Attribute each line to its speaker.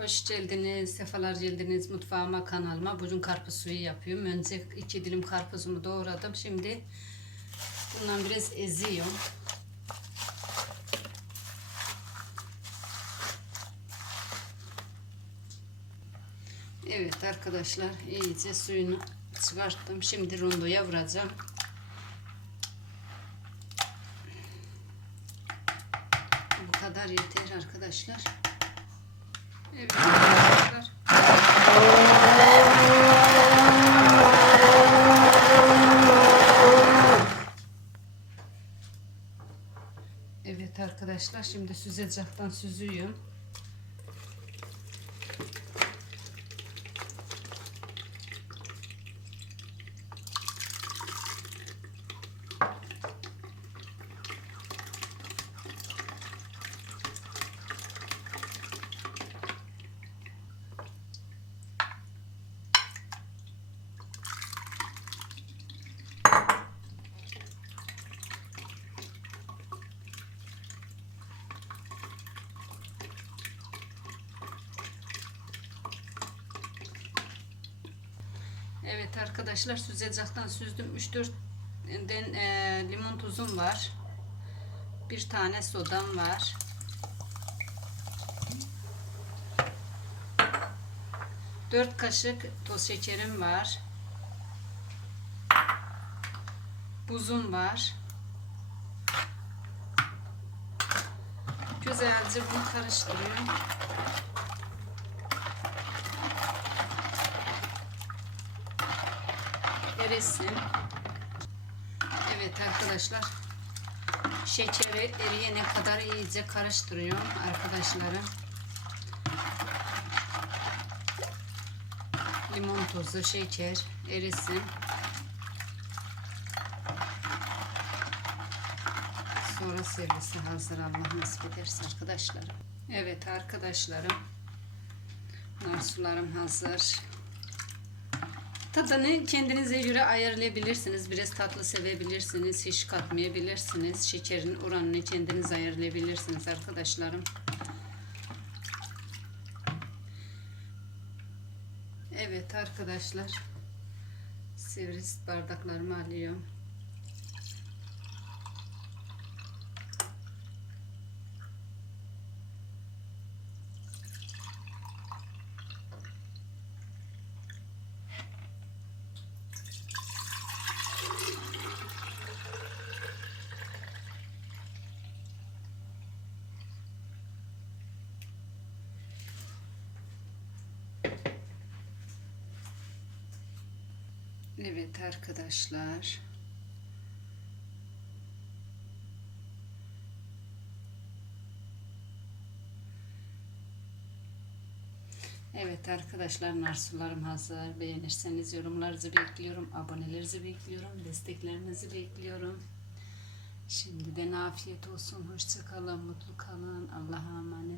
Speaker 1: Hoş geldiniz, sefalar geldiniz mutfağıma, kanalıma. Bugün karpuz suyu yapıyorum. Önce iki dilim karpuzumu doğradım. Şimdi bundan biraz eziyorum. Evet arkadaşlar, iyice suyunu çıkarttım. Şimdi rondoya vuracağım. Bu kadar yeter arkadaşlar. Evet arkadaşlar. Şimdi süzecekten süzüyorum. Evet arkadaşlar süzecekten süzdüm. 3-4 den, e, limon tuzum var. Bir tane sodam var. Dört kaşık toz şekerim var. Buzum var. Güzelce bunu karıştırıyorum. Erisin. Evet arkadaşlar. Şekeri eriyene kadar iyice karıştırıyorum arkadaşlarım. Limon tozu, şeker erisin. Sonra servisi hazır Allah nasip ederse arkadaşlarım. Evet arkadaşlarım. Nar sularım hazır. Tadını kendinize göre ayarlayabilirsiniz. Biraz tatlı sevebilirsiniz. Hiç katmayabilirsiniz. Şekerin oranını kendiniz ayarlayabilirsiniz arkadaşlarım. Evet arkadaşlar. Sivris bardaklarımı alıyorum. Evet arkadaşlar. Evet arkadaşlar nar sularım hazır. Beğenirseniz yorumlarınızı bekliyorum. Abonelerinizi bekliyorum. Desteklerinizi bekliyorum. Şimdiden afiyet olsun. Hoşça kalın. Mutlu kalın. Allah'a emanet.